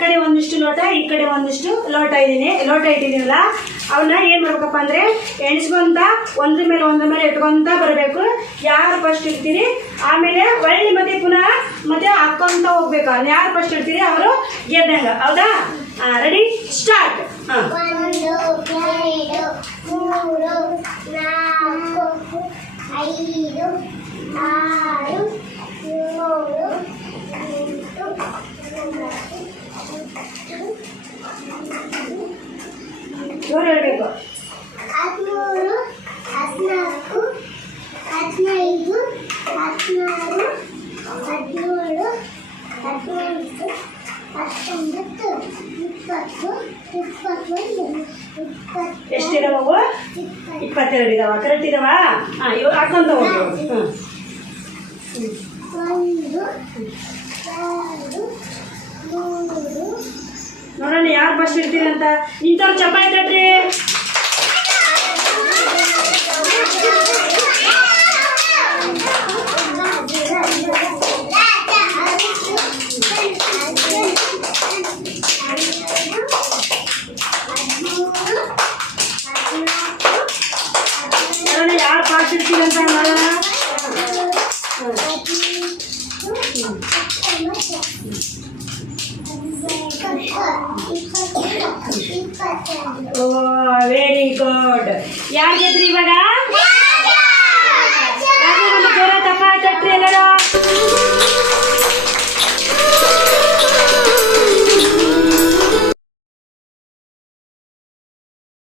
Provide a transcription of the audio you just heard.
ಕಡೆ ಒಂದಿಷ್ಟು ಲೋಟ, ಈ ಕಡೆ ಒಂದಿಷ್ಟು ಲೋಟ ಇದ್ದೀನಿ. ಲೋಟ ಇಟ್ಟಿದ್ದೀನಲ್ಲ ಅವನ್ನ ಏನು ಮಾಡ್ಬೇಕಪ್ಪ ಅಂದರೆ ಎಣಿಸ್ಕೊಂತ, ಒಂದ್ರ ಮೇಲೆ ಒಂದ್ರ ಮೇಲೆ ಇಟ್ಕೊಂತ ಬರಬೇಕು. ಯಾರು ಫಸ್ಟ್ ಇಡ್ತೀರಿ? ಆಮೇಲೆ ಒಳ್ಳೆ ಮತ್ತೆ ಪುನಃ ಮತ್ತೆ ಹಾಕ್ಕೊಂತ ಹೋಗ್ಬೇಕು. ಯಾರು ಫಸ್ಟ್ ಇಡ್ತೀರಿ? ಅವರು ಗೆದ್ದಂಗ. ಹೌದಾ? ರೆಡಿ ಸ್ಟಾರ್ಟ್ ಹಾಂ. ಜೋರು ಹೇಳಬೇಕು. ಹದಿಮೂರು ಹದಿನಾಲ್ಕು ಹದಿನೈದು ಹದಿನಾರು ಹದಿನೇಳು ಹದಿನೆಂಟು ಹತ್ತೊಂಬತ್ತು ಇಪ್ಪತ್ತು ಇಪ್ಪತ್ತೊಂದು ಇಪ್ಪತ್ತು ಎಷ್ಟಿದಾವವು? ಇಪ್ಪತ್ತು. ಇಪ್ಪತ್ತೆರಡು ಇದಾವ ಕರೆಕ್ಟ್ ಇದಾವ? ಹಾಂ ಇವಾಗ ಹಾಕೊಂತ ಹೋಗು. ಒಂದು ಎರಡು ಮೂರು ನೋಡೋಣ ಯಾರು ಫಸ್ಟ್ ಇಡ್ತೀರಿ ಅಂತ ಇಂಥವ್ರು ಚಪಾತಿ ತಟ್ರಿ. ನೋಡೋಣ ಯಾರು ಓ ವೆರಿ ಗುಡ್ ಯಾರು ಗೆದ್ರಿ ಇವಾಗ